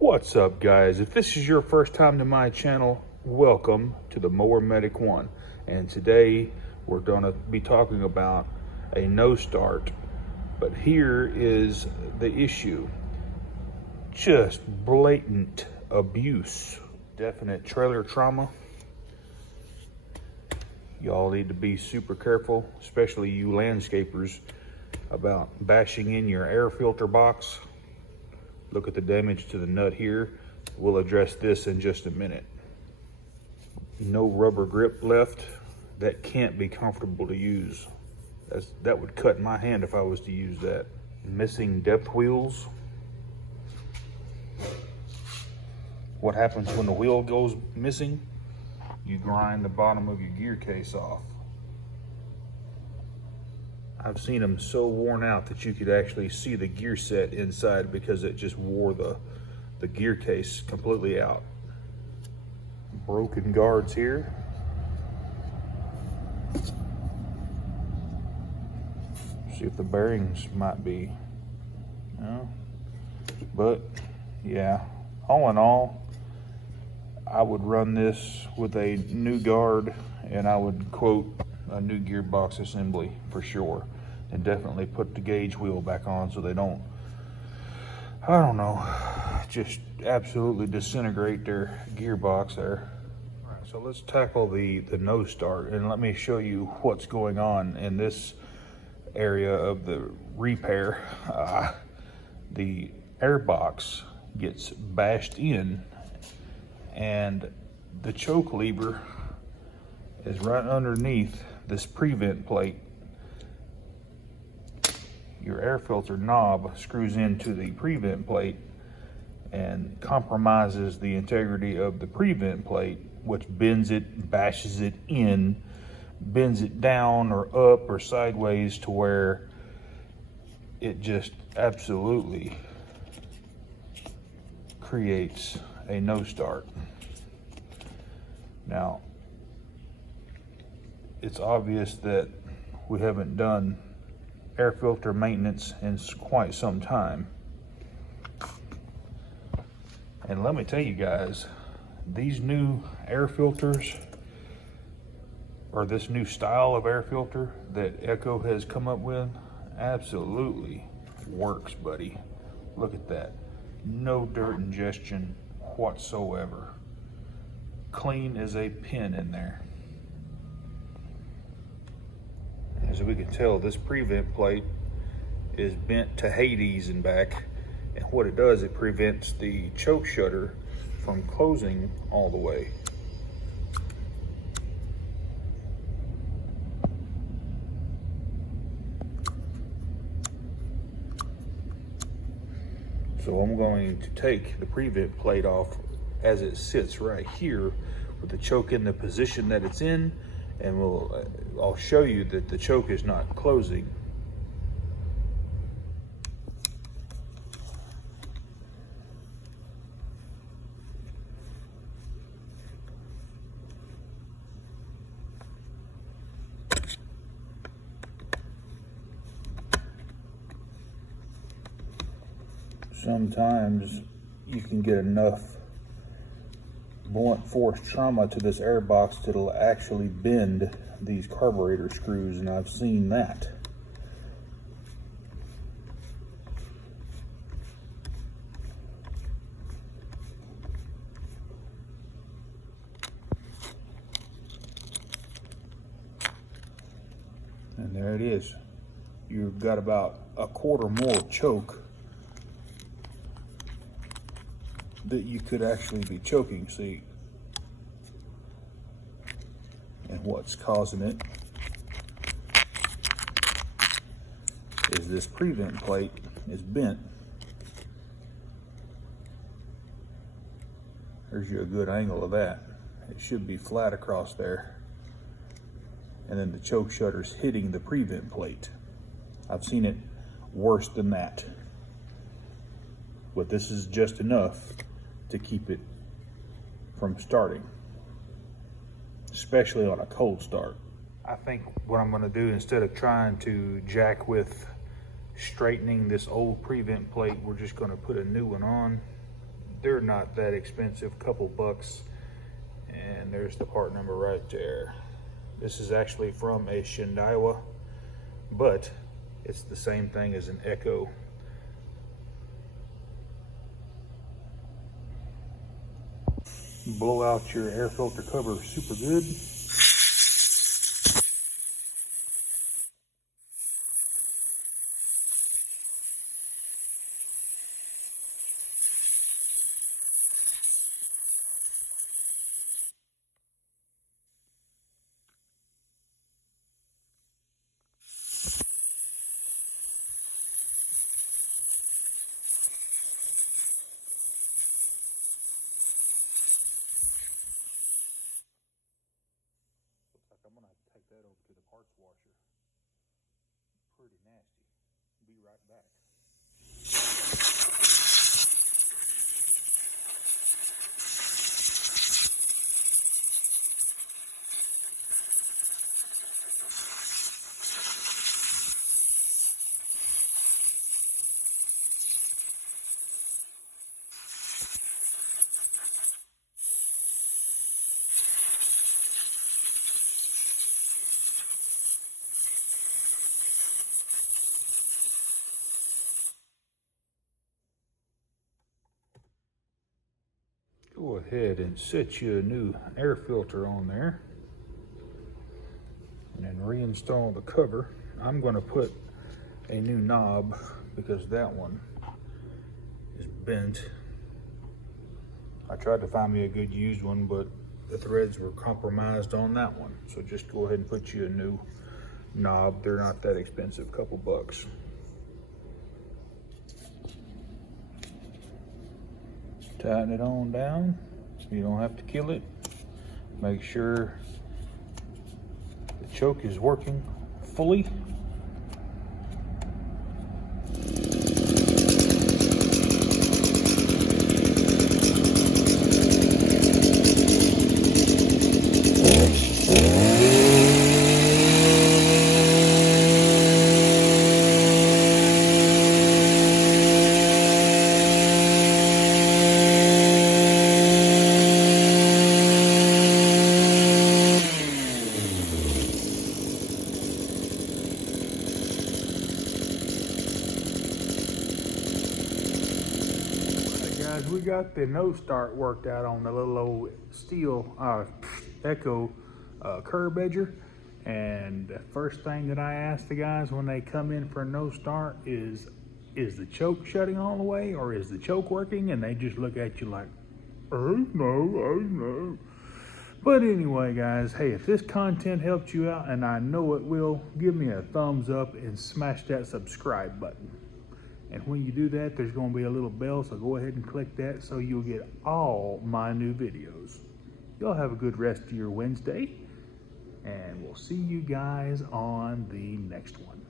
What's up, guys? If this is your first time to my channel, welcome to the Mower Medic 1. And today we're going to be talking about a no start. But here is the issue. Just blatant abuse. Definite trailer trauma. Y'all need to be super careful, especially you landscapers, about bashing in your air filter box. Look at the damage to the nut here. We'll address this in just a minute. No rubber grip left. That can't be comfortable to use. That would cut my hand if I was to use that. Missing depth wheels. What happens when the wheel goes missing? You grind the bottom of your gear case off. I've seen them so worn out that you could actually see the gear set inside because it just wore the gear case completely out. Broken guards here. See if the bearings might be, no. But yeah, all in all, I would run this with a new guard, and I would quote a new gearbox assembly for sure, and definitely put the gauge wheel back on so they don't, I don't know, just absolutely disintegrate their gearbox there. All right, so let's tackle the no start, and let me show you what's going on in this area of the repair. The air box gets bashed in, and the choke lever is right underneath this prevent plate. Your air filter knob screws into the prevent plate and compromises the integrity of the prevent plate, which bends it, bashes it in, bends it down or up or sideways to where it just absolutely creates a no start. Now, it's obvious that we haven't done air filter maintenance in quite some time. And let me tell you guys, these new air filters, or this new style of air filter that Echo has come up with, absolutely works, buddy. Look at that. No dirt ingestion whatsoever. Clean as a pin in there. As we can tell, this prevent plate is bent to Hades and back, and what it does, it prevents the choke shutter from closing all the way. So I'm going to take the prevent plate off as it sits right here with the choke in the position that it's in, and I'll show you that the choke is not closing. Sometimes you can get enough blunt force trauma to this air box that it'll actually bend these carburetor screws, and I've seen that. And there it is. You've got about a quarter more choke that you could actually be choking, see? And what's causing it is this prevent plate is bent. There's you a good angle of that. It should be flat across there. And then the choke shutter's hitting the prevent plate. I've seen it worse than that. But this is just enough to keep it from starting, especially on a cold start. I think what I'm going to do, instead of trying to jack with straightening this old prevent plate, we're just going to put a new one on. they're not that expensive, couple bucks. And there's the part number right there. This is actually from a Shindaiwa, but it's the same thing as an Echo. Blow out your air filter cover super good. I'm gonna have to take that over to the parts washer. Pretty nasty. Be right back. Go ahead and set you a new air filter on there and then reinstall the cover. I'm going to put a new knob because that one is bent. I tried to find me a good used one, but the threads were compromised on that one. So just go ahead and put you a new knob. They're not that expensive, couple bucks. Tighten it on down. You don't have to kill it. Make sure the choke is working fully. We got the no start worked out on the little old steel Echo curb edger, and the first thing that I ask the guys when they come in for a no start is the choke shutting all the way, or is the choke working? And they just look at you like, oh no. But anyway, guys, hey, if this content helped you out, and I know it will, give me a thumbs up and smash that subscribe button. And when you do that, there's going to be a little bell, so go ahead and click that so you'll get all my new videos. Y'all have a good rest of your Wednesday, and we'll see you guys on the next one.